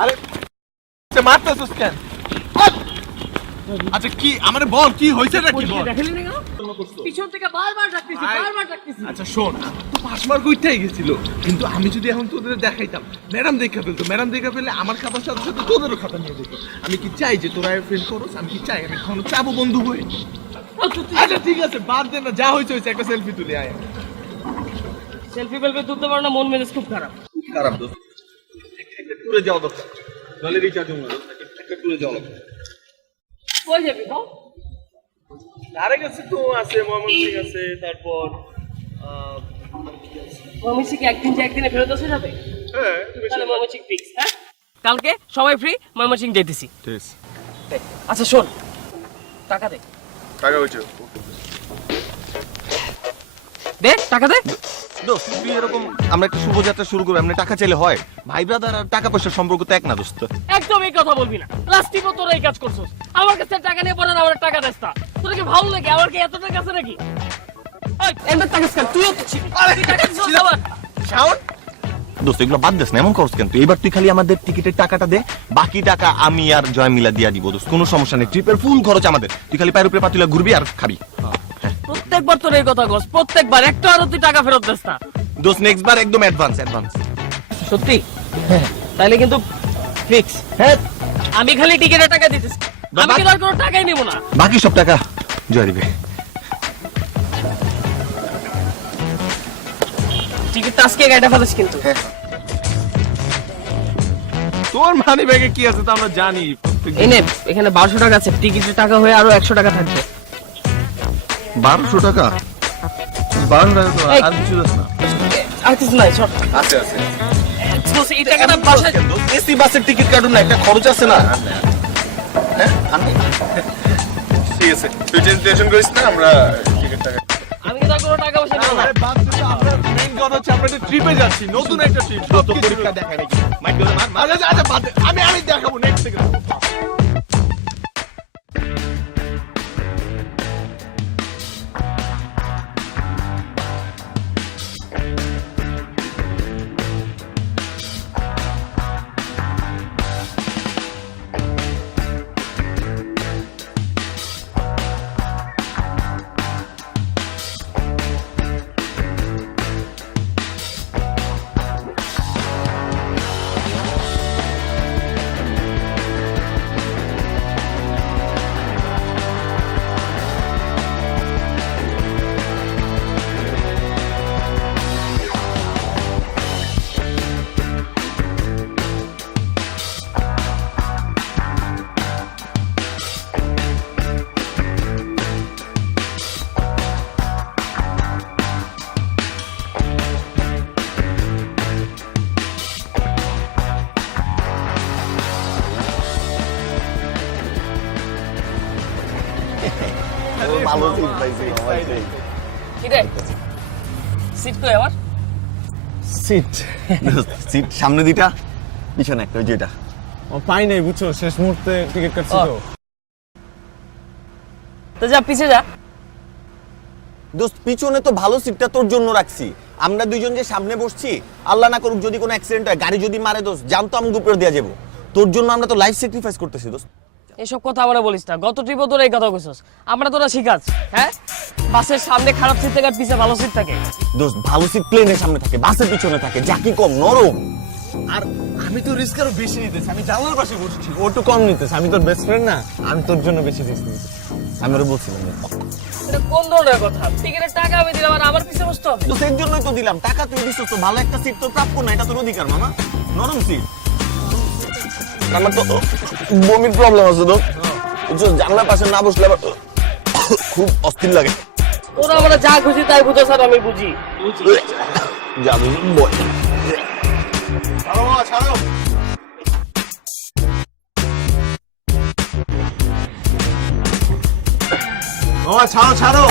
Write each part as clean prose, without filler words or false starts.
আরে মারতেছিস কেন? আচ্ছা কি আমারে বল কি হইছে নাকি বল। দেখলি না পিছন থেকে বারবার ডাকতেছি। আচ্ছা শোন তো 5 মার্ক উঠতেই গেছিল, কিন্তু আমি যদি এখন তোদের দেখাইতাম ম্যাডাম দেখা ফেলতো, ম্যাডাম দেখা ফেলে আমার খাতার সাথে সাথে তোদেরও খাতা নিয়ে যেত। আমি কি চাই যে তোরা ফেল করোস? আমি কি চাই? আমি কখনো চাবো বন্ধু হয়ে? আচ্ছা ঠিক আছে বাদ দে না, যা হয়েছে হয়েছে, একটা সেলফি তুলে আয়। সেলফি তুলতে পারো না, মন মেজাজ খুব খারাপ। খারাপ দোস্ত, একটা টুরে যাওয়া দরকার, নাহলে রিচার্জ হবে না। একটা টুরে যাওয়া দরকার। কই যাবি বল? আরে কাছে তো আছে, মোহাম্মদ সিং আছে, তারপর মমিসি কি একদিনে ফেরত আসা যাবে? হ্যাঁ তাহলে মমিসি ফিক্স। হ্যাঁ কালকে সবাই ফ্রি, মমিসিং যেতেছি। ঠিক আছে। আচ্ছা শোন, টাকা দে। টাকা হয়েছে দে, টাকা দে। দোস্ত তুই এরকম আমরা একটা শুভযাত্রা শুরু করবো, এমনি টাকা চাইলে হয়? ভাই ব্রাদার আর টাকা পয়সার সম্পর্ক তো এক না দোস্ত। একদম এই কথা বলবি না। লাস্ট টিপও তোরা এই কাজ করছস। আমার কাছে টাকা নিয়ে পড়ে না, আমার টাকা দেস না। তোর কি ভালো লাগে? আমার কি এত টাকা আছে নাকি? ওই এমন টাকা স্ক্যান তুইও তো ছিলি। তুই টাকা দিছস আবার। শাওন দোস্ত এগুলো বাদ দিস না, এমন করছ কেন তুই? এবার তুই খালি আমাদের টিকিটের টাকাটা দে, বাকি টাকা আমি আর জয় মিলা দিয়া দিব দোস্ত, কোনো সমস্যা নেই। ট্রিপের ফুল খরচ আমাদের, তুই খালি পায়ের উপরে পাতুলা ঘুরবি আর খাবি। প্রত্যেকবার তোর এই কথা কস, প্রত্যেকবার। একটা আরো তুই টাকা ফেরত দিস না। দোস্ত নেক্সট বার একদম অ্যাডভান্স। সত্যি? তাইলে কিন্তু ফিক্স। হ্যাঁ আমি খালি টিকিটের টাকা দিতেছি, আমি কিন্তু আর কোনো টাকাই নিব না। বাকি সব টাকা জয় দিবে। টিকিটটা আজকে গাড়িটা ফেলাস কিন্তু। তোর মানি ব্যাগে কি আছে তা আমরা জানি। এনে এখানে 1200 টাকা আছে, টিকিটের টাকা হয়ে আরো 100 টাকা থাকবে। 1200 টাকা? 1200 টাকা তো এই। আর কিছু দিস না। আর কিছু নাই, সর। আছে আছে। বস, এই টাকাটা বাসায় এসি বাসের টিকিট কাটুন না, একটা খরচ আছে না? হ্যাঁ আনবি? ঠিক আছে তুই টেনশন করিস না, আমরা টিকিট টাকা। আমি কিন্তু আর কোনো টাকা পয়সা নিব না। আরে বাদ দে তো, আমরা মেইন কথা হচ্ছে আমরা একটা ট্রিপে যাচ্ছি, নতুন একটা ট্রিপ। যত পরীক্ষা দেখায় নাকি মাইক ধরে মার মার। আচ্ছা আচ্ছা বাদ দে, আমি দেখাবো নেক্সট থেকে। ভালো সিট পাইছি। কি রে? সিট কই আমার? সিট সিট সামনে দুইটা, পিছনে একটা, ওই যেটা। পাই নাই বুঝছো, শেষ মুহূর্তে টিকিট কাটছি তো। তো যা পিছে যা। দোস্ত পিছনে তো ভালো সিটটা তোর জন্য রাখছি। আমরা দুইজন যে সামনে বসছি, আল্লাহ না করুক যদি কোনো অ্যাক্সিডেন্ট হয়, গাড়ি যদি মারে দোস্ত, জান তো আমাকে উপরে দেওয়া যাবো। তোর জন্য আমরা তো লাইফ স্যাক্রিফাইস করতেছি দোস্ত। এসব কথা আমরা বলিস না। গত ট্রিপও তোরা এই কথা কইছস। আমরা তোরা শিখাস, হ্যাঁ? বাসের সামনে খারাপ সিট থাকে আর পিছে ভালো সিট থাকে। দোস্ত ভালো সিট প্লেনের সামনে থাকে, বাসের পিছনে থাকে, জাকি কম নরম। আর আমি তো রিস্ক আরো বেশি নিতেছি, আমি জানলার পাশে বসছি, ও একটু কম নিতেছে। আমি তোর বেস্ট ফ্রেন্ড না, আমি তোর জন্য বেশি রিস্ক নিতেছি। আমি ওরা বলছিলাম এটা কোন ধরনের কথা? টিকিটের টাকা আমি দিলাম আর আমার পিছে বসতে হবে? তো সেই জন্যই তো দিলাম টাকা, তুই দিছিস তো, ভালো একটা সিট তো প্রাপ্য না, এটা তোর অধিকার মামা। নরম সিট। আমার তো বমির প্রবলেম আছে তো, জানলার পাশে না বসলে আবার খুব অস্থির লাগে। ওরা আমরা যা খুশি তাই বুঝো স্যার, আমি বুঝি। যাবি বল। ছাড়ো মামা, ছাড়ো। মামা ছাড়ো ছাড়ো।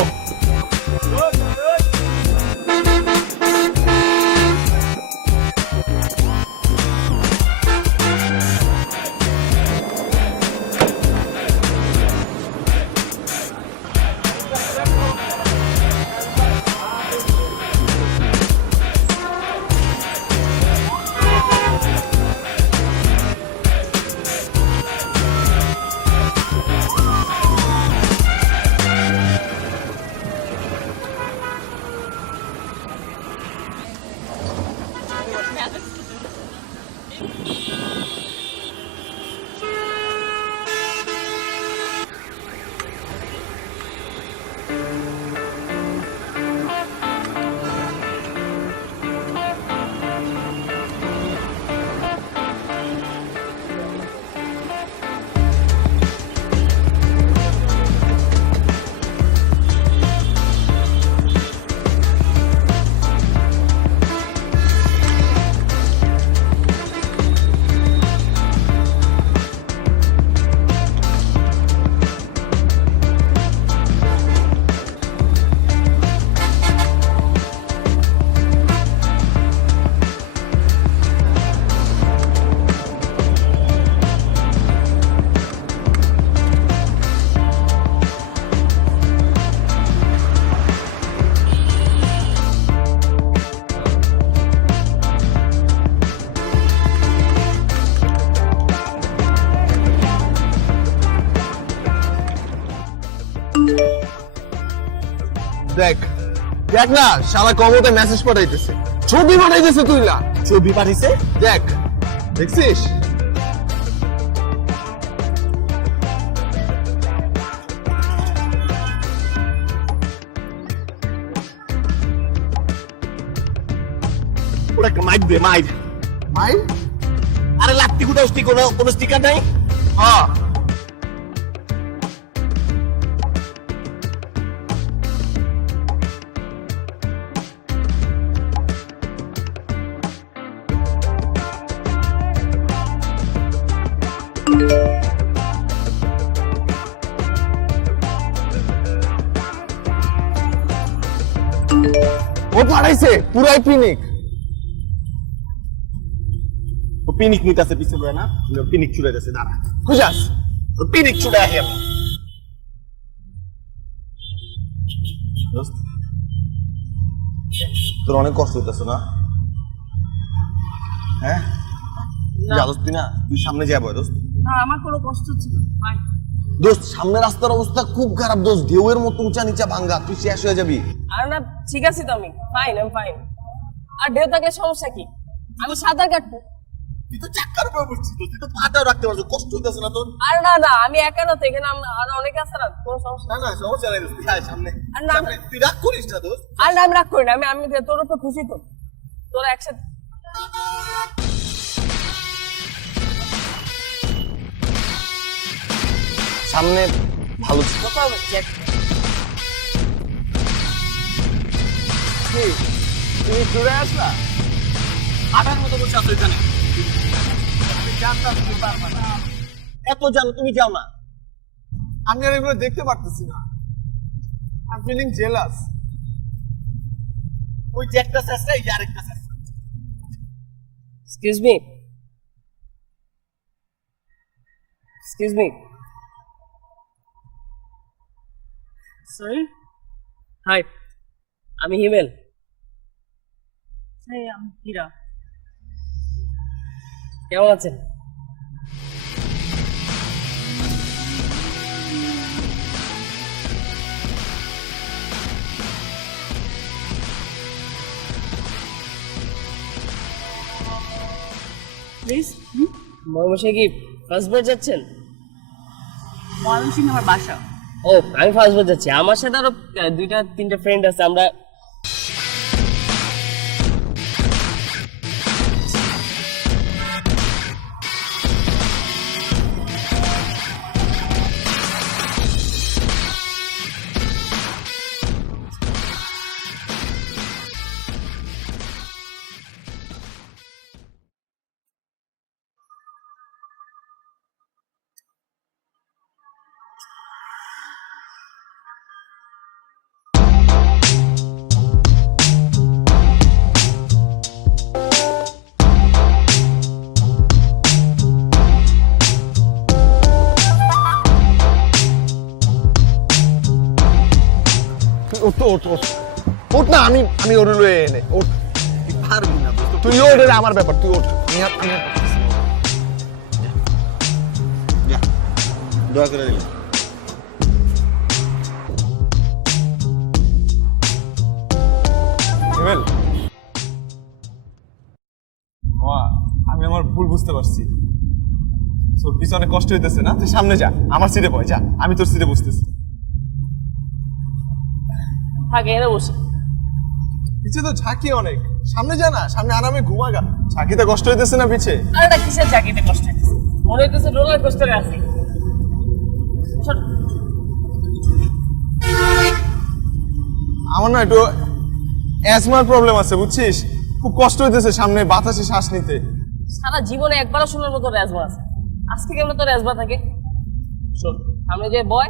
দেখ দেখ না শালা কমতে মেসেজ পাঠাইতেছে, ছবি পাঠাইতেছে। তুই না ছবি পাঠিয়েছে? দেখ, দেখছিস? ওরা একটা মাইক দে, মাইক। মাই আরে লাত্তি কোথাও কোনো স্টিকার নাই? হ্যাঁ ও পাঠাইছে পুরাই পিনিক। ও পিনিক নিতেছে পিছনে না, পিনিক ছুড়াইতেছে। দাঁড়া, বুঝাস? ও পিনিক ছুড়ে আহি আমি। দোস্ত, তোর অনেক কষ্ট হইতেছে না? হ্যাঁ যা দোস্ত, তুই না তুই সামনে যাবো দোস্ত। না আমার কোনো কষ্ট হচ্ছে না, ভাই। দোস্ত সামনে রাস্তার অবস্থা খুব খারাপ দোস্ত, ঢেউয়ের মতো উঁচা নিচা ভাঙ্গা, তুই শেষ হয়ে যাবি। আর না ঠিক আছে তো, আমি ফাইন, আমি ফাইন। আর ঢেউ থাকলে সমস্যা কি? আমি সাঁতার কাটবো। তুই তো চাক্কার উপর বসছিস, তুই তো পাটাও রাখতে পারছো, কষ্ট হইতেছে না তোর? আর না না, আমি একা না তো, এখানে আর অনেকে আছে না, কোনো সমস্যা না না সমস্যা নাই দোস্ত, তুই আয় সামনে। আর না, সামনে, তুই রাগ করিস না দোস্ত। আর না আমি রাগ করি না, আমি তোর উপর খুশি তো, তোরা একসাথে। সামনে ভালো ছিল। কোথাও চেক। তুমি ঘুরে আসলা? আটার মতো বসে আছো এখানে। আমি জানতাম তুমি পারবা না। এত জানো, তুমি যাও না। আমি আর এগুলো দেখতে পারতেছি না। I feeling jealous. ওই যে একটা চেষ্টা, এই যে আরেকটা চেষ্টা। Excuse me, excuse me, sorry. Hi, আমি হিমেল। আমি হীরা। কেমন আছেন? প্লিজ। ময়মনসিংহে কি ফার্স্ট বার যাচ্ছেন? ময়মনসিংহ আমার বাসা। ও, আমি ফার্স্ট বার যাচ্ছি। আমার সাথে আরো 2-3টা ফ্রেন্ড আছে, আমরা ওঠ না, আমি ওর লয়ে এনে ওঠ। পারবি না দোস্ত। তুই ওঠ, এটা আমার ব্যাপার, তুই ওঠ। আমি আর পারতেছি না। যা, দোয়া করে দিলাম। হিমেল, আমি আমার ভুল বুঝতে পারছি তোর পিছনে কষ্ট হইতেছে না, তুই সামনে যা, আমার সিটে বয়, যা, আমি তোর সিটে বসতেছি। থাকে এনে বসে। পিছে তো ঝাঁকি অনেক, সামনে যা না, সামনে আরামে ঘুমাগা। ঝাঁকিতে কষ্ট হইতেছে না পিছে? আরে না কিসের জাকিতে কষ্ট হচ্ছে, মনে হইতেছে রোলার কোস্টারে আছি। শোন, আমার না একটু অ্যাজমার প্রবলেম আছে বুঝছিস, খুব কষ্ট হইতেছে সামনে বাতাসে শ্বাস নিতে। সারা জীবনে একবারও শোনার মতো রেজমা আছে, আজকে কেমন তো রেজমা থাকে। শোন, সামনে যে বয়,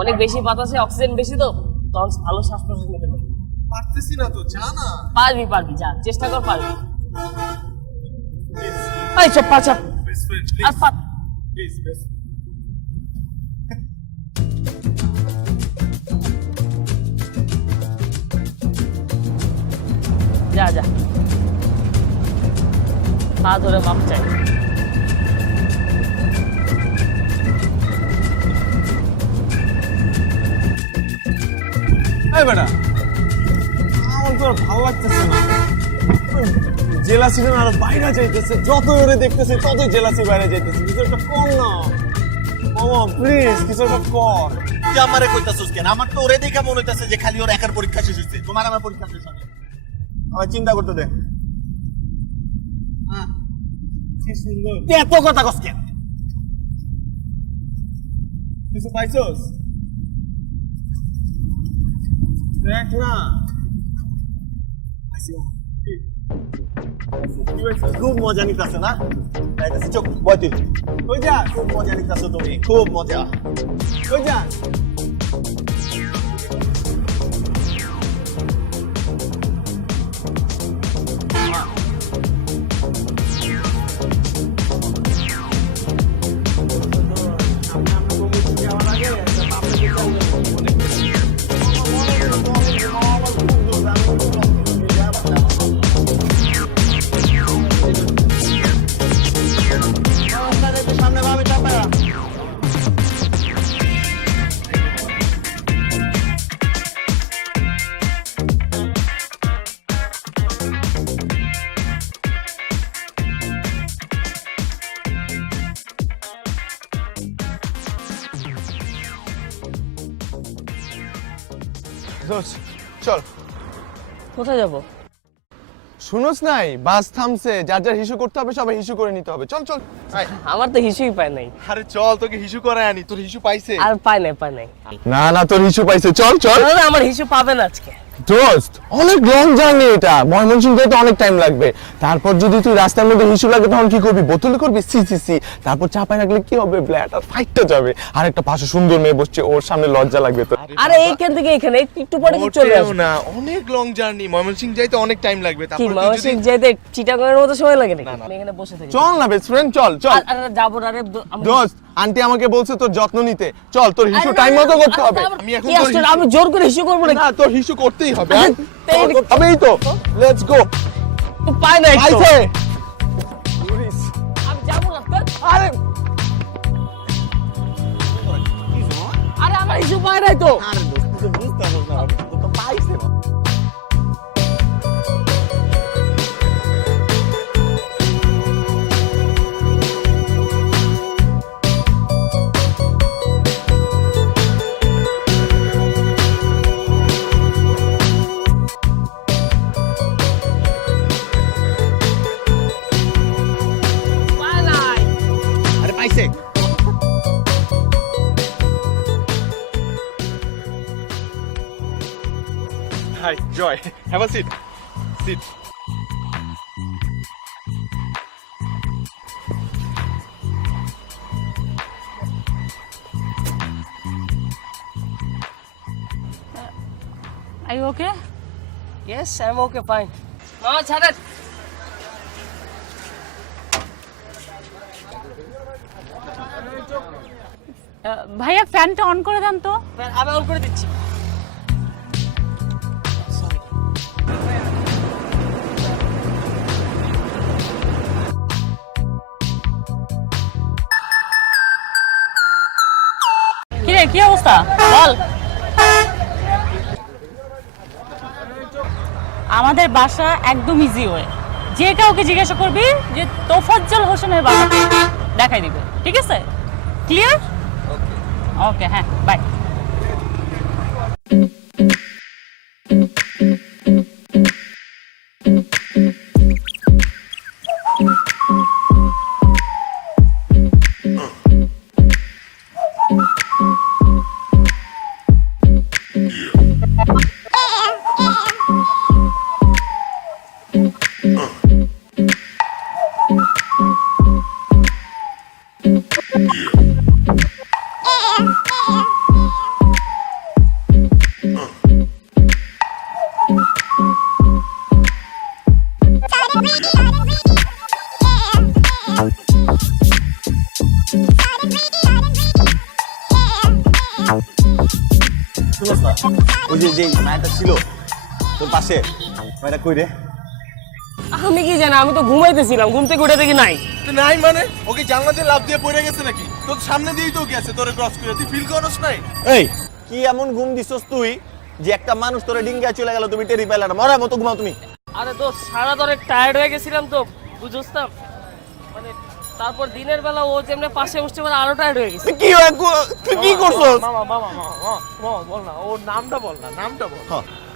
অনেক বেশি বাতাসে অক্সিজেন বেশি তো, তখন ভালো শ্বাস প্রশ্বাস নিতে পারবি। পারতেছি না তো, যা না। পারবি পারবি, যা চেষ্টা কর, পারবি। এই চপ পা চাপ আর পা। যা যা, পা ধরে মাপ চাই। এই বেটা, আমার তো আর ভালো লাগতেছে না। জেলাসি যেন আরো বাইরে যাইতেছে, যত ওরে দেখতেছে ততই জেলাসি বাইরে যাইতেছে। কিছু একটা কর না মামা, প্লিজ কিছু একটা কর। তুই আমারে কইতাছিস কেন? আমার তো ওরে দেখা মনে হইতাছে যে খালি ওর একার পরীক্ষা শেষ হইছে, তোমার আমার পরীক্ষা শেষ হবে। আমার চিন্তা করতে দে। তুই এত কথা কস কেন? কিছু পাইছস? দেখ না। খুব মজা নিতেছে না? তাইতাছি, চোখ বয় তুই। ওই যা, খুব মজা নিতেছো তুমি, খুব মজা। ওই যা। সামনে ভাবে চাপায়া। দোস্ত, চল। কোথায় যাবো? শুনোস নাই, বাস থামছে, যার যার হিসু করতে হবে সবাই হিসু করে নিতে হবে। চল চল। আমার তো হিসুই পায় নাই। আরে চল, তোকে হিসু করে আনি, তোর হিসু পাইছে? আর পায় নাই, পায় নাই। না না, তোর হিসু পাইছে, চল চল। না, আমার হিসু পাবে না আজকে। দোস্ত, অনেক লং জার্নি এটা, ময়মনসিংহ যেতে অনেক টাইম লাগবে। তারপর যদি তুই রাস্তার মধ্যে হিসু লাগে তখন কি করবি? বোতলে করবি? C C C. তারপর চাপায় রাখলে কি হবে? ব্ল্যাটার ফাইটটা যাবে। আর একটা পাশে সুন্দর মেয়ে বসছে, ওর সামনে লজ্জা লাগবে তো। আরে এইখান থেকে এখানে একটু পরে তো চলে আসবে। না, অনেক লং জার্নি, ময়মনসিংহ যাইতে অনেক টাইম লাগবে। কি তারপর তুই মানসিক যদি যেতে চিটাগাংয়ের মতো সময় লাগে নাকি? আমি এখানে বসে থাকি। চল না বেস্ট ফ্রেন্ড, চল চল। আরে যাবো না রে, দোস্ত, আন্টি আমাকে বলছে তোর যত্ন নিতে, চল তোর হিসু টাইম মতো করতে হবে। আমি এখন কি তোর আসলে হিসু- আমি জোর করে হিসু করবো না, নাকি? তোর হিসু করতেই হবে। হ্যাঁ? আবেই তো, লেটস গো। পায় নাই তো। পাইছে। আমি যাবো না তো। আরে আরে আমার হিসু পায় নাই তো। আরে দোস্ত, তুই তো বুঝতে পারছিস না, ও তো পাইছে না। পায় নাই। আরে পাইছে। Hi Joy, have a seat. Seat. Are you okay? Yes, I'm okay, fine. মামা ছাড়েন। ভাইয়া ফ্যানটা অন করে দেন তো। আমি অন করে দিচ্ছি। কিরে কি অবস্থা বল। আমাদের বাসা একদম ইজি ওয়ে, যে কাউকে জিজ্ঞাসা করবি যে তোফাজ্জল হোসেনের বাসা কোথায়, দেখাই দিবে, ঠিক আছে? ক্লিয়ার? ওকে, হ্যাঁ, বাই। শুনোস না, ওই যে মায়াটা ছিল তোর পাশে, মায়াটা কই রে? আমি কি জানি, আমি তো ঘুমাইতেছিলাম, ঘুম থেকে উঠে দেখি নাই। নাই মানে ওকে জানলা দিয়ে লাফ দিয়ে পড়ে গেছে নাকি? তোর সামনে দিয়েই তো গেছে, তোরে ক্রস করে। তুই ফিল করস নাই? এই কি এমন ঘুম দিছস তুই যে একটা মানুষ তোরে ডিঙ্গা চলে গেল, তুমি টেরি পাইলা না? মরার মতো ঘুমাও তুমি। আরে তো সারা ধরে টায়ার্ড হয়ে গেছিলাম তো, বুঝছ না? মানে তারপর দিনের বেলা ও যেমনি পাশে বসতে পারে আরো টায়ার্ড হয়ে গেছে। তুই কি করছস? মামা মামা মামা মামা বল না, ওর নামটা বল না, নামটা বল।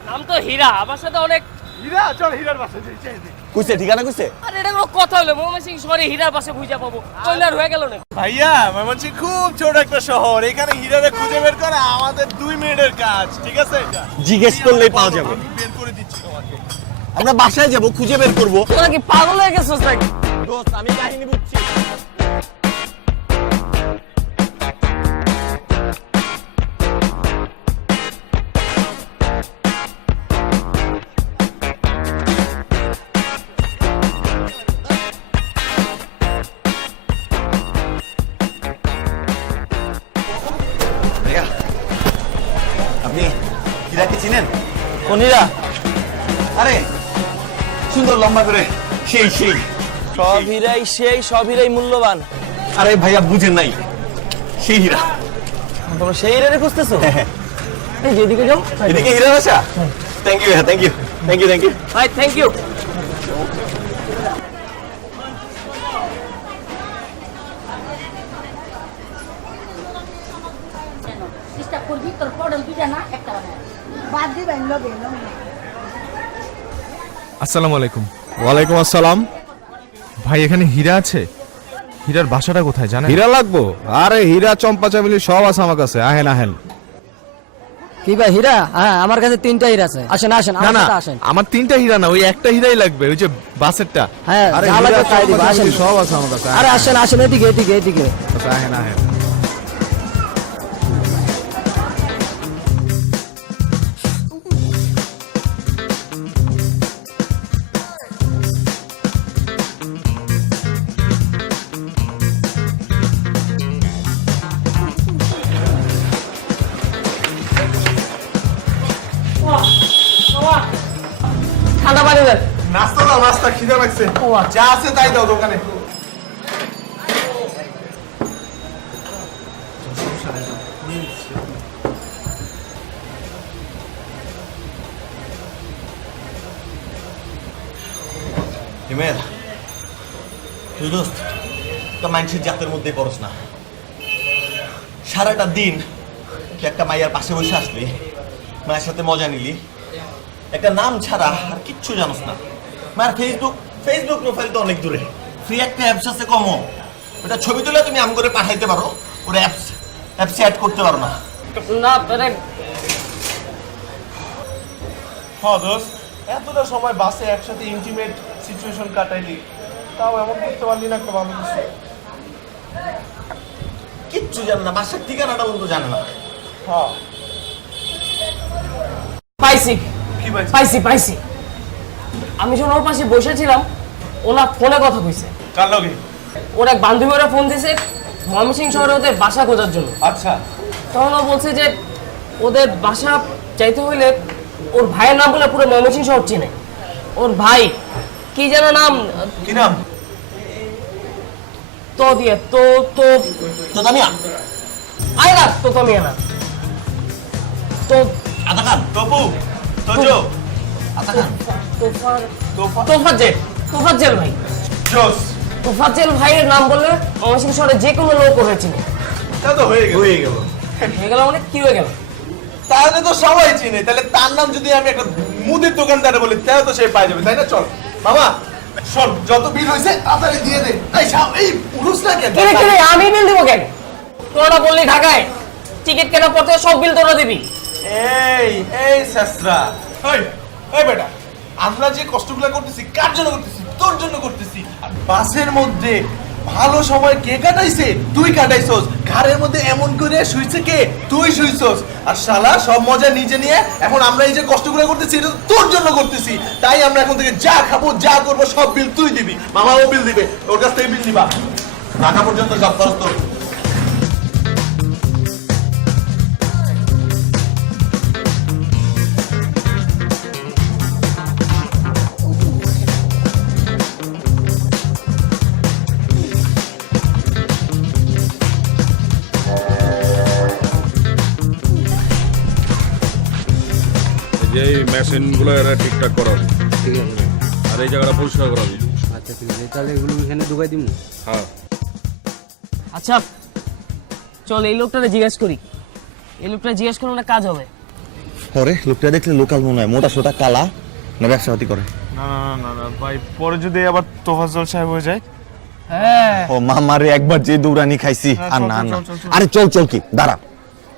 নাম তো হীরা, আমার সাথে অনেক। হীরা, চল হীরার বাসায় যাই। কইছে ঠিকানা কইছে? আরে এটা কোনো কথা হলো? ময়মনসিংহ শহরে হীরার পাশে বুঝা পাবো, কইলার হয়ে গেল নাকি? ভাইয়া, ময়মনসিংহ খুব ছোট একটা শহর, এখানে হীরারে খুঁজে বের করা আমাদের 2 মিনিটের কাজ, ঠিক আছে? জিজ্ঞেস করলেই পাওয়া যাবে। আমি বের করে দিচ্ছি তোমাকে। আমরা বাসায় যাব, খুঁজে বের করব। তোরা কি পাগল হয়ে গেছিস নাকি? দোস্ত, আমি কাহিনী বুঝছি। ভাইয়া, আপনি হীরাকে চিনেন? কোন হীরা? আরে সুন্দর লম্বা করে, সেই সব হীরাই সেই, সব হীরাই মূল্যবান। আরে ভাইয়া বুঝেন নাই, সেই হীরা। তোমরা সেই হীরারে খুঁজতেছো? হ্যাঁ। এই যেদিকে যাও। এদিকে হীরা বাসা? Thank you thank you thank you thank you. ভাই থ্যাংক ইউ। চেষ্টা করবি তোর পটল পিঠা না একটা বানায় বাদ দিবেন লগে আসসালামু আলাইকুম। ওয়ালাইকুম আসসালাম। ভাই এখানে হীরা আছে? হীরার বাসাটা কোথায় জানেন? হীরা লাগবো? আরে হীরা চম্পা চামেলি সব আছে আমার কাছে, আহেন আহেন। কি ভাই হীরা? হ্যাঁ আমার কাছে 3টা হীরা আছে, আসেন আসেন না আমার না, সাথে আসেন। আমার 3টা হীরা না, ওই একটা হীরাই লাগবে, ওই যে বাসেরটা। হ্যাঁ আরে যা হীরা লাগবে তাই দিব, চম্পা আসেন। চামেলি সব আছে আমার কাছে, আরে আসেন আসেন, এদিকে এদিকে এদিকে। আহেন আহেন। ঠান্ডা পানি দেন। নাস্তা দাও, নাস্তা, খিদে লাগছে। যা আছে তাই দাও দোকানে। হিমেল, তুই দোস্ত তো মানুষের জাতের মধ্যে পড়স না। সারাটা দিন তুই একটা মাইয়ার পাশে বসে আসলি, মায়ের সাথে মজা নিলি, একটা নাম ছাড়া আর কিচ্ছু জানোস না। মায়ের ফেসবুক প্রোফাইল তো অনেক দূরে, ফ্রি একটা অ্যাপস আছে কমো, ওটা ছবি তুলে তুমি আম করে পাঠাইতে পারো, ওটা অ্যাপসে অ্যাড করতে পারো না। না মানে হ্যাঁ দোস্ত, এতটা সময় বাসে একসাথে ইন্টিমেট সিচুয়েশন কাটাইলি, তাও এমন করতে পারলি না একটা ভালো কিছু। কিচ্ছু জানে না, বাসার ঠিকানাটা বলতে জানে না। হ্যাঁ, পাইছি কি ভাই? পাইছি। আমি যখন ওর পাশে বসেছিলাম, ওনার ফোনে কথা কইছে। কার লগে? ওর এক বান্ধবী ওরা ফোন দিয়েছে ময়মনসিংহ শহরে ওদের বাসা খোঁজার জন্য। আচ্ছা, তখন ও বলছে যে ওদের বাসা চাইতে হইলে ওর ভাইয়ের নাম বলে পুরো ময়মনসিংহ শহর চেনে। ওর ভাই কি যেন নাম, কি নাম? তো দিয়ে তো তো তামিয়া, আয় না, তো কমিয়ে না, তো আদা খান, তপু, তোজো, আদা খান, তোফার তোফা, তোফাজ্জেদ। তোফাজ্জল ভাই। জোস তোফাজ্জল ভাইয়ের নাম বললে ময়মনসিংহ শহরে যে কোনো লোক ওকে চিনে। তা তো হয়ে গেল হয়ে গেল মানে কি হয়ে গেল? তাহলে তো সবাই চিনে, তাহলে তার নাম যদি আমি একটা মুদির দোকানদারে বলি তাহলে তো সে পাই যাবে, তাই না? চল মামা শোন, যত বিল হয়েছে তাড়াতাড়ি দিয়ে দে। এই পুরুষ না কেন? কিরে আমি বিল দিব কেন? তোরা বললি ঢাকায় টিকিট কেনা পড়তে সব বিল তোরা দিবি। এই শাস্ত্রা, এই বেটা, আমরা যে কষ্টগুলো করতেছি কার জন্য করতেছি? তোর জন্য করতেছি। আর বাসের মধ্যে ভালো সময় কে কাটাইছে? তুই কাটাইছস। ঘরের মধ্যে এমন করে শুইছে কে? তুই শুইছস। আর শালা সব মজা নিজে নিয়ে এখন আমরা এই যে কষ্টগুলো করতেছি এটা তো তোর জন্য করতেছি। তাই আমরা এখন থেকে যা খাবো যা করবো সব বিল তুই দিবি। মামা ও বিল দিবে, ওর কাছ থেকে বিল দিবা। ঢাকা পর্যন্ত সব খরচ তোর। যে এই মেশিনগুলো এরা ঠিকঠাক করাবি, আর এই জায়গাটা পরিষ্কার করাবি। আচ্ছা ঠিক আছে, তাহলে এগুলো এখানে ঢুকাই দিব। হ্যাঁ, আচ্ছা চল এই লোকটারে জিজ্ঞেস করি। এই লোকটা জিজ্ঞেস করলে না কাজ হবে। পরে লোকটা দেখলে লোকাল মনে হয়, মোটা সোটা কালা না ব্যবসাপাতি করে। না ভাই, পরে যদি আবার তোফাজ্জল সাহেব হয়ে যায়। হ্যাঁ ও মামারে একবার যে দৌড়ানি খাইছি আর না না। আরে চল কি দাঁড়া,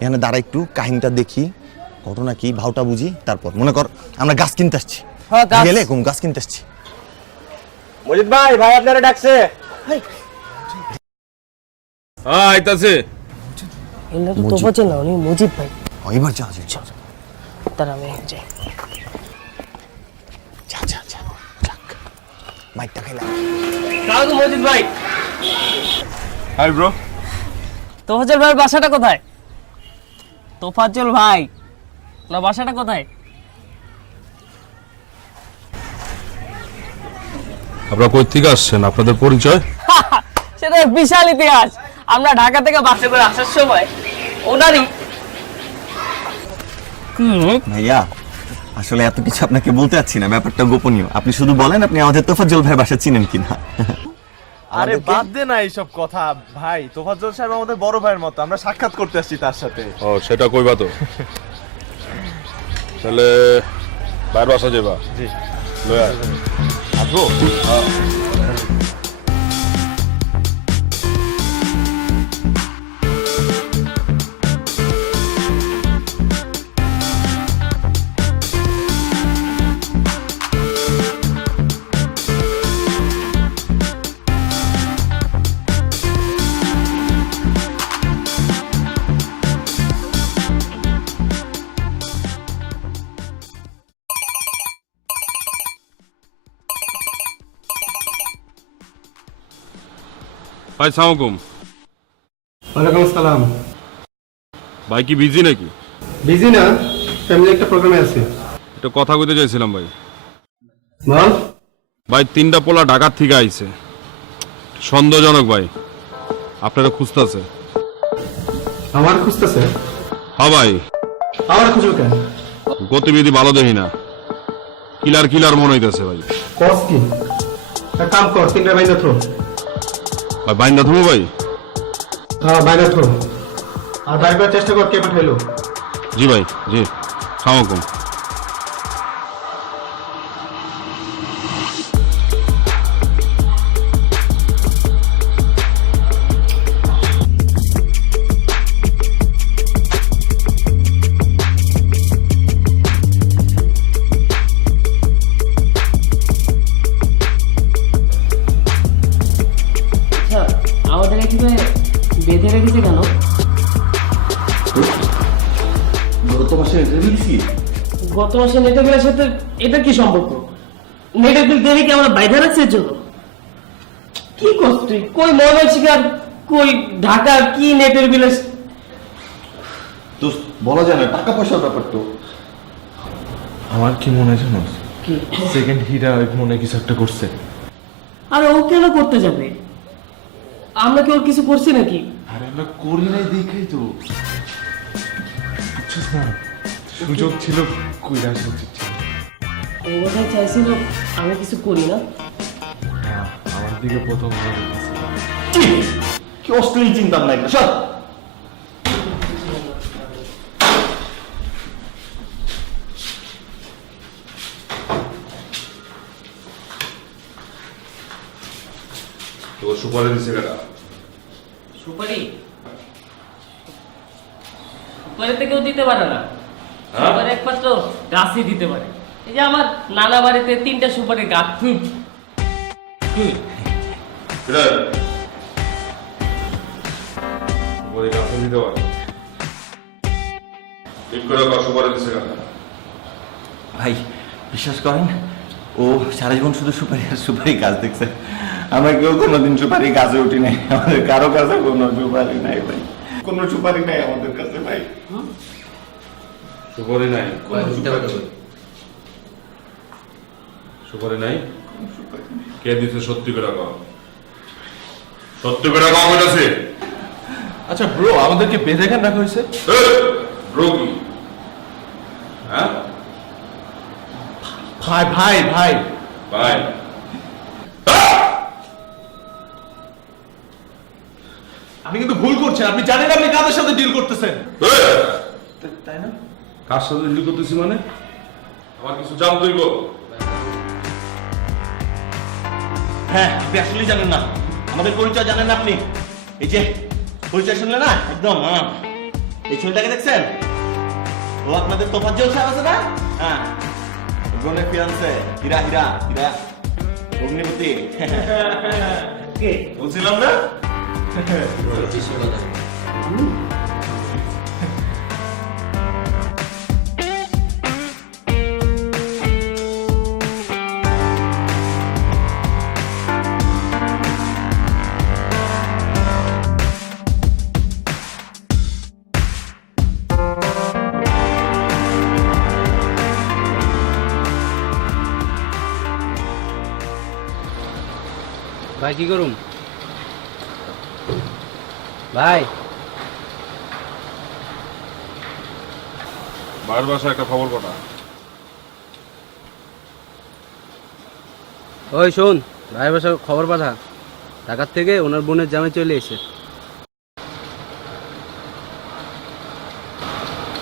এখানে দাঁড়া একটু কাহিনীটা দেখি, ঘটনা কি ভাওটা বুঝি, তারপর মনে কর আমরা গাছ কিনতে আসছি। হ্যাঁ, গাছ। গেলে কোন গাছ কিনতে আসছি। মজিদ ভাই, ভাই আপনারা ডাকছে। হ্যাঁ আইতাছে। এগুলো তো তোফাজ্জল না, উনি মজিদ ভাই। এবার যা তার আমি যাই। মাইকটা খাইলাম। তাহলে তো মজিদ ভাই। Hi bro. তোফাজ্জল ভাইয়ের বাসাটা কোথায়? তোফাজ্জল ভাই না বাসাটা কোথায়? আপনারা কই থেকে আসছেন? আপনাদের পরিচয়? সেটা বিশাল ইতিহাস। আমরা ঢাকা থেকে বাসে করে আসার সময় ওনারই ভাইয়া আসলে এত কিছু আপনাকে বলতে চাচ্ছি না, ব্যাপারটা গোপনীয়। আপনি শুধু বলেন আপনি আমাদের তোফাজ্জল ভাই বাসা চিনেন কিনা। আরে বাদ দে না এইসব কথা ভাই, তোফাজ্জল সাহেব আমাদের বড় ভাইয়ের মতো, আমরা সাক্ষাৎ করতে আসছি তার সাথে। ও সেটা কইবা তো। তাহলে বাইরে বাসা যাবা? জি। লয়া আসবো? ভাই সালামালাইকুম। ওয়ালাইকুম আসসালাম। ভাই কি বিজি নাকি? বিজি না, ফ্যামিলি একটা প্রোগ্রামে আছে। একটা কথা কইতে চাইছিলাম ভাই। বল। ভাই 3টা পোলা ঢাকার থেকে আইছে, সন্দেহজনক ভাই, আপনারা খুঁজতেছে। আমার খুঁজতেছে? হ্যাঁ ভাই। আমার খুঁজো কেন? গতিবিধি ভালো দেখি না, কিলার মনে হইতেছে ভাই। কস কি? এক কাম কর, 3টা বাইন্দা থ্রো। ভাই বাইন্দা থমো ভাই। হ্যাঁ বাইন্দা থ্রো। আর বাইর করার চেষ্টা কর কে পাঠাইলো। জি ভাই, জি। সালামালাইকুম। আচ্ছা আমাদের এখানে বেঁধে রেখেছে কেন? গত মাসে নেটের বিলের সাথে এটা কি সম্পর্ক? নেটের বিল দেবে কি আমরা বাইরে রাখছি এর জন্য? কি করছ তুই? কই ময়মনসিংহ আর কই ঢাকা, কি নেটের বিলের? তো বলা যায় না, টাকা পয়সার ব্যাপার তো। আমার কি মনে হয় জানো, সেকেন্ড হীরা মনে কিছু একটা করছে। আর ও কেন করতে যাবে? আমরা কি ওর কিছু করছি নাকি? আরে আমরা করি নাই দেখাই তো, বুঝছিস না, সুযোগ ছিল কইরা উচিত ছিল। ও বোধহয় চাইছিল আমি কিছু করি না, আমার দিকে প্রথম কি অশ্লীল চিন্তা ভাবনা এগুলো, সব। তো সুপারি দিছে কাটা সুপারি সুপারিতে কেউ দিতে পারে না, সুপারি একমাত্র গাছই দিতে পারে। এই যে আমার নানা বাড়িতে 3টা সুপারি গাছ। সুপারি গাছে দিতে পারে, ঠিক করে সুপারি দিছে কাটা। ভাই বিশ্বাস করেন, ও সারা জীবন শুধু সুপারি আর সুপারি গাছ দেখছে। আমরা কেউ কোনোদিন সুপারি গাছে উঠি নাই, আমাদের কারো কাছে কোনো সুপারি নাই ভাই, কোনো সুপারি নাই আমাদের কাছে ভাই। সুপারি নাই, সুপারি নাই। কে দিছে সত্যি করে কও, সত্যি করে কও কইতাছে। আচ্ছা ব্রো, আমাদেরকে বেঁধে কেন রাখা হয়েছে? ব্রো কি? হ্যাঁ ভাই ভাই ভাই ভাই, আপনি কিন্তু ভুল করছেন। আপনি জানেন আপনি কাদের সাথে ডিল করতেছেন? তাই না? কার সাথে ডিল করতেছি মানে? আমার কিছু জানতেই গো। হ্যাঁ, আপনি আসলেই জানেন না, আমাদের পরিচয় জানেন না আপনি। এই যে পরিচয় শুনলে না একদম, এই ছেলেটাকে দেখছেন? ও আপনাদের তোফাজ্জল সাহেব আছে না? হ্যাঁ, বোনের ফিয়ান্সে হীরা হীরা হীরা অগ্নিপতি। কে বলছিলাম না? ভাই কি করুম ভাই? বাইরের বাসায় একটা খবর পাঠা। ওই শোন, ভাই বাসা খবর পাঠা, ঢাকার থেকে ওনার বোনের জামাই চলে এসে।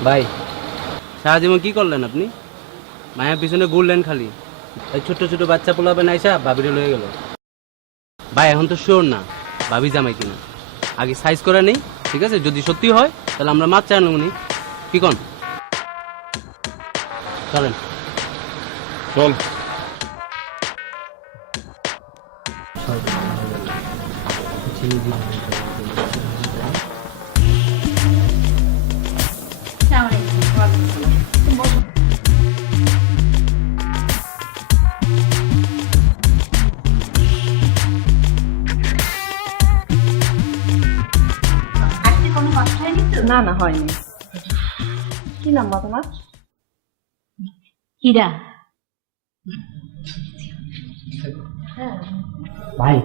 ভাই সারা জীবন কি করলেন আপনি? মায়ের পিছনে ঘুরলেন খালি, এই ছোট ছোট বাচ্চা পোলাপেন আইসা ভাবিরে লয়ে গেল। ভাই এখন তো শিওর না ভাবি জামাই কিনা, আগে সাইজ করে নেই, ঠিক আছে? যদি সত্যি হয় তাহলে আমরা মাছ চাই নেবনি, কি কন? চলেন চল। আজকে কোনো কথা হয়নি তো? না না হয়নি। কি নাম বা তোমার? হীরা। ভাই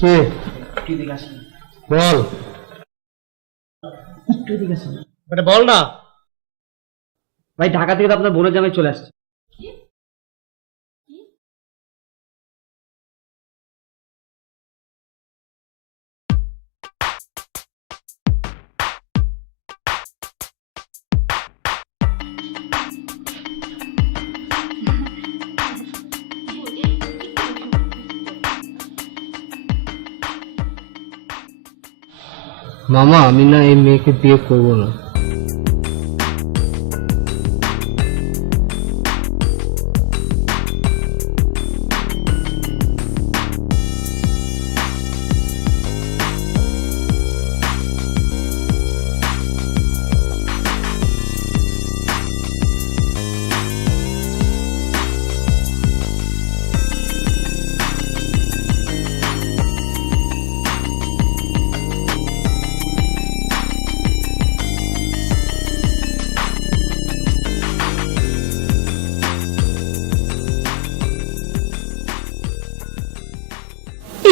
কে বল, এটা বল না। ভাই ঢাকা থেকে তো আপনার বোনের জামাই চলে আসছে। মামা আমি না এই মেয়েকে বিয়ে করবো না।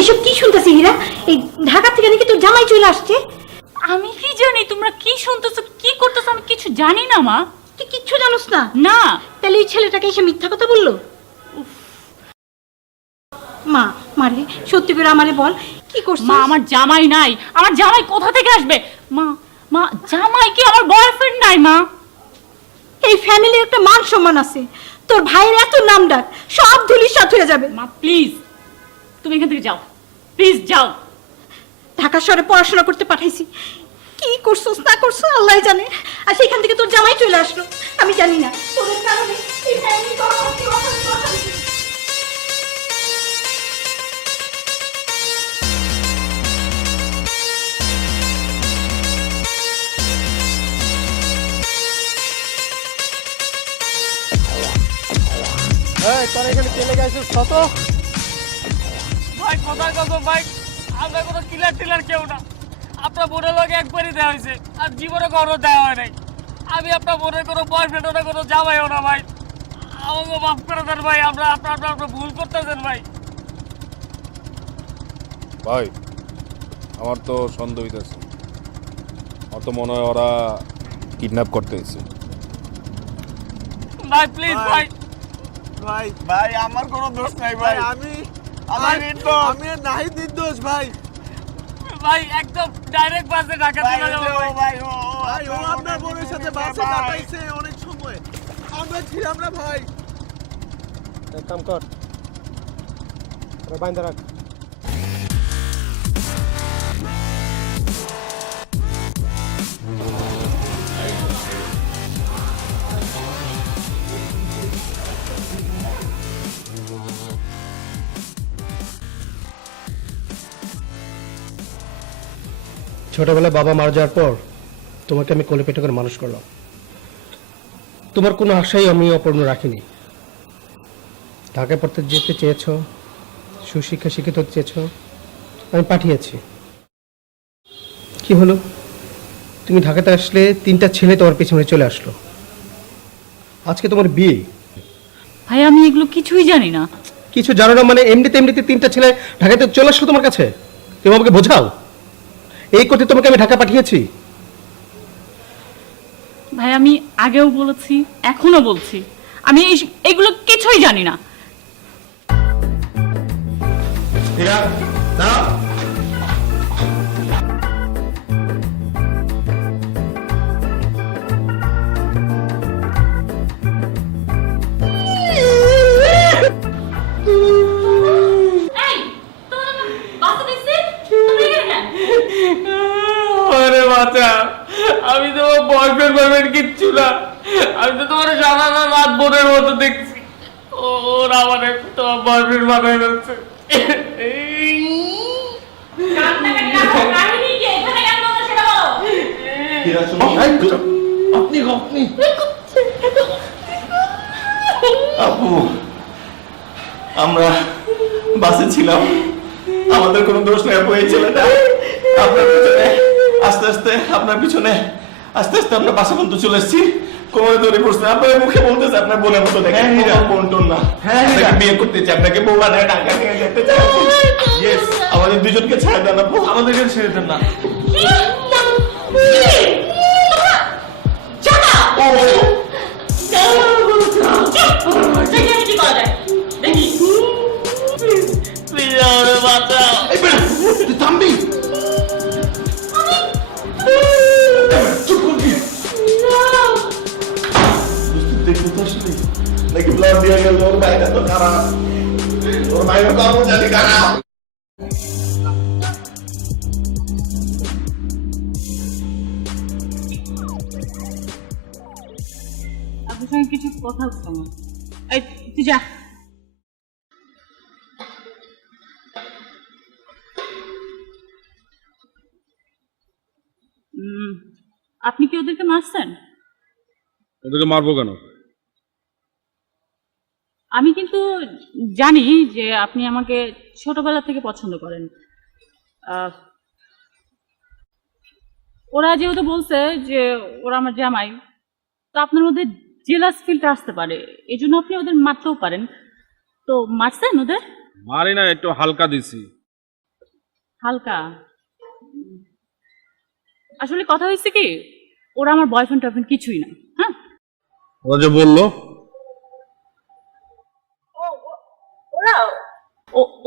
এসব কি শুনতেছি হীরা? এই ঢাকা থেকে নাকি তোর জামাই চলে আসছে? আমি কি জানি তোমরা কি শুনতেছো কি করতেছো, আমি কিছু জানি না মা। তুই কিচ্ছু জানোস না? না। তাহলে ওই ছেলেটাকে এসে মিথ্যা কথা বললো? মা মারে সত্যি করে আমারে বল কি করছিস? মা আমার জামাই নাই, আমার জামাই কোথা থেকে আসবে? মা মা জামাই কি আমার বয়ফ্রেন্ড নাই মা? এই ফ্যামিলির একটা মান সম্মান আছে, তোর ভাইয়ের এত নাম ডাক সব ধুলিসাৎ হয়ে যাবে। মা প্লিজ তুমি এখান থেকে যাও, প্লিজ যাও। ঢাকা শহরে পড়াশোনা করতে পাঠাইছি, কি করছস না করছস আল্লাহ জানে। আর সেখান থেকে তোর জামাই চলে আসলো, আমি জানি না তোদের কারণে এই ফ্যামিলি অশান্তি অশান্তি অশান্তি। ভাই কোথায় কত ভাই, আমরা কোনো কিলার টিলার কেউ না। আপনার বোনের লগে একবারই দেওয়া হয়েছে, আর জীবনে কোনো দেওয়া হয় নাই। আমি আপনার বোনের কোনো বয়ফ্রেন্ডও না, কোনো জামাইও না ভাই। আমাকে মাফ করে দেন ভাই, আমরা আপনার ভুল করতেছেন ভাই। ভাই আমার তো সন্দেহ হইতেছে, আমার তো মনে হয় ওরা কিডন্যাপ করতে এসেছে। ভাই প্লিজ ভাই, ভাই ভাই আমার কোনো দোষ নাই ভাই, আমি আমার নির্দোষ। আমি নাই নির্দোষ ভাই। ভাই একদম ডাইরেক্ট বাসে ঢাকা চলে যাবো ভাই। ভাই ভাই ও আপনার বোনের সাথে বাসে কাটাইছে অনেক সময়, আমরা ছিলাম না ভাই। এক কাম কর, বাইন্দা রাখ। ছোটবেলায় বাবা মারা যাওয়ার পর তোমাকে আমি কোলে পেটে করে মানুষ করলাম। তোমার কোনো আশাই আমি অপূর্ণ রাখিনি। ঢাকায় পড়তে যেতে চেয়েছো, সুশিক্ষা শিক্ষিত হতে চেয়েছো, আমি পাঠিয়েছি। কি হলো, তুমি ঢাকাতে আসলে 3টা ছেলে তোমার পেছনে চলে আসলো। আজকে তোমার বিয়ে। ভাই আমি এগুলো কিছুই জানি না। কিছু জানো না মানে? এমনিতে 3টা ছেলে ঢাকাতে চলে আসলো তোমার কাছে, তুমি আমাকে বোঝাও। এই করতে তোমাকে আমি ঢাকা পাঠিয়েছি। ভাই আমি আগেও বলেছি, এখনো বলছি, আমি এগুলো কিছুই জানি না। আরে বাচ্চা, আমি তো বয়ফ্রেন্ড কিচ্ছু না। আমি তো তোমার সারা রাত বোনের মতো দেখছি। ওরা আমার তোমার বয়ফ্রেন্ড বানায় যাচ্ছে। আপু আমরা বাসে ছিলাম, আমাদের কোনো দোষ নেই আপু। এই ছেলেটা আপনার পিছনে আস্তে আস্তে আমরা বাসা পর্যন্ত চলে এসেছি, কোমরে ধরে পড়ছে। আপনার মুখে বলতেছে আপনার বোনের মতো দেখেন, বোন টোন না, আপনাকে বিয়ে করতে চাই, আপনাকে বউ বানায় ঢাকা নিয়ে যেতে চাই। ইয়েস, আমাদের দুজনকে ছেড়ে দেন আপু, আমাদেরকে ছেড়ে দেন না। থামবি দেখবো তো আসলে নাকি ব্লাড দিয়ে গেল। ওর বাইরে তো খারাপ, ওর বাইরে কর্মচারী খারাপ। আপনার সঙ্গে কিছু কথা হচ্ছে আমার। এই তুই যা। আপনি কি ওদেরকে মারছেন? ওদেরকে মারবো কেন? আমি কিন্তু জানি যে আপনি আমাকে ছোটবেলা থেকে পছন্দ করেন। ওরা যেহেতু বলছে যে ওরা আমার জামাই, তো আপনার মধ্যে জেলাস ফিলটা আসতে পারে, এই জন্য আপনি ওদের মারতেও পারেন। তো মারছেন ওদের? মারি না, একটু হালকা দিছি। হালকা? আসলে কথা হয়েছে কি, ওরা আমার বয়ফ্রেন্ড টয়ফ্রেন্ড কিছুই না। হ্যাঁ, ওরা যে বললো,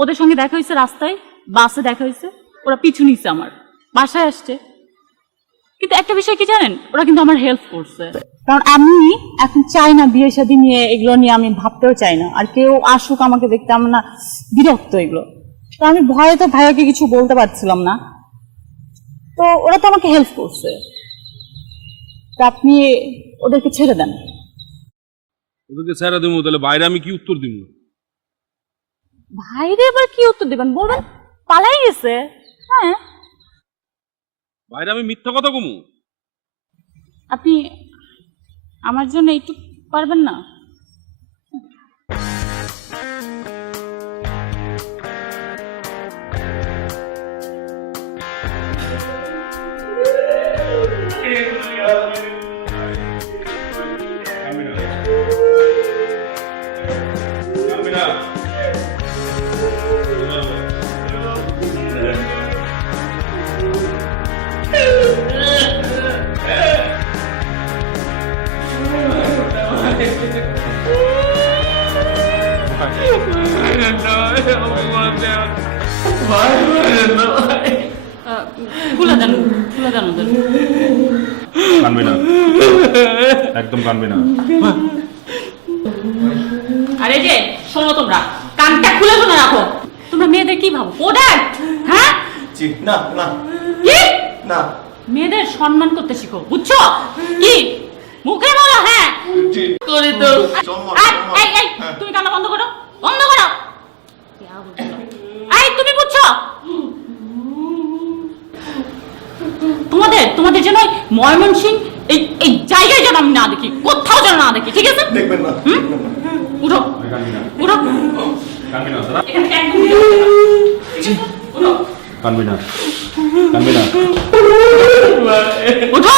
ওদের সঙ্গে দেখা হয়েছে রাস্তায়, বাসে দেখা হয়েছে, ওরা পিছু নিচ্ছে আমার, বাসায় আসছে। কিন্তু একটা বিষয় কি জানেন, ওরা কিন্তু আমার হেল্প করছে, কারণ আমি এখন চাই না বিয়ে শাদী নিয়ে, এগুলো নিয়ে আমি ভাবতেও চাই না। আর কেউ আসুক আমাকে দেখতে, আমার না বিরক্ত এগুলো। তো আমি ভয়ে তো ভাইয়াকে কিছু বলতে পারছিলাম না, তো ওরা তো আমাকে হেল্প করছে। তো আপনি ওদেরকে ছেড়ে দেন। ওদেরকে ছেড়ে দেবো, তাহলে বাইরে আমি কি উত্তর দিব? ভাইরে এবার কি উত্তর দেবেন বলবেন? পালাই গেছে। হ্যাঁ, বাইরে আমি মিথ্যা কথা কমু? আপনি আমার জন্য একটু পারবেন না? খুলে দেন, খুলে দেন ওদের। কানবি না, একদম কানবি না। আরে যে শোনো, তোমরা কানটা খুলে শুনে রাখো। তোমরা মেয়েদের কি ভাবো, প্রোডাক্ট? হ্যাঁ, না না কি না, মেয়েদের সম্মান করতে শিখো, বুঝছো? কি মুখে বলো? হ্যাঁ করে তো। এই তুমি কান্না বন্ধ করো, বন্ধ করো। এই তুমি বুঝছো? তোমাদের যেন ময়মনসিং এই জায়গায় যেন আমি না দেখি, কোথাও যেন না দেখি, ঠিক আছে? দেখবেন না। উঠো উঠো, কানবি না দাদা, এখান থেকে একদম উঠো, ঠিক আছে? উঠো কানবি না, কানবি না। উঠো।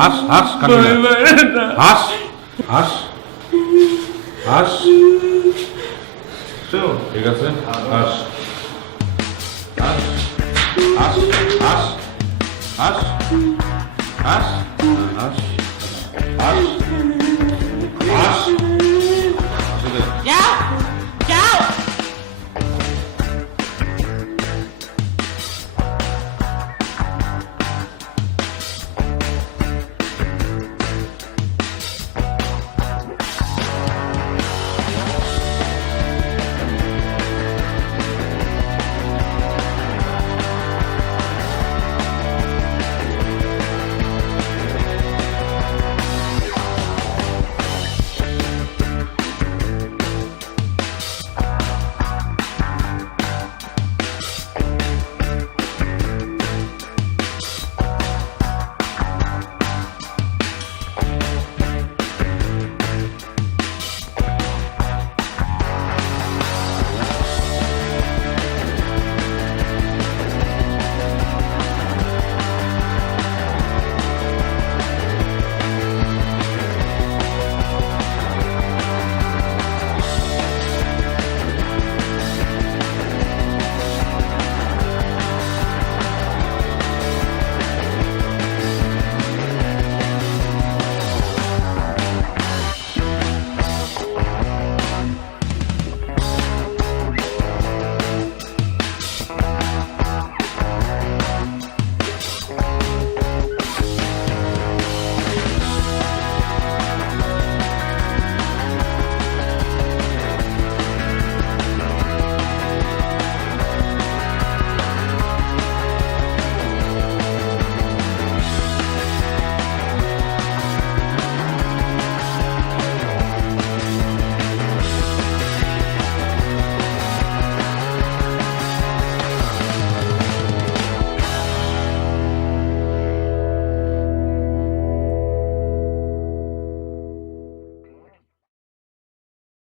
হাস হাস, কানবি না, হাস হাস হাস। ঠিক আছে, হাস হাস হাস হাস হাস হাস হাস হাস।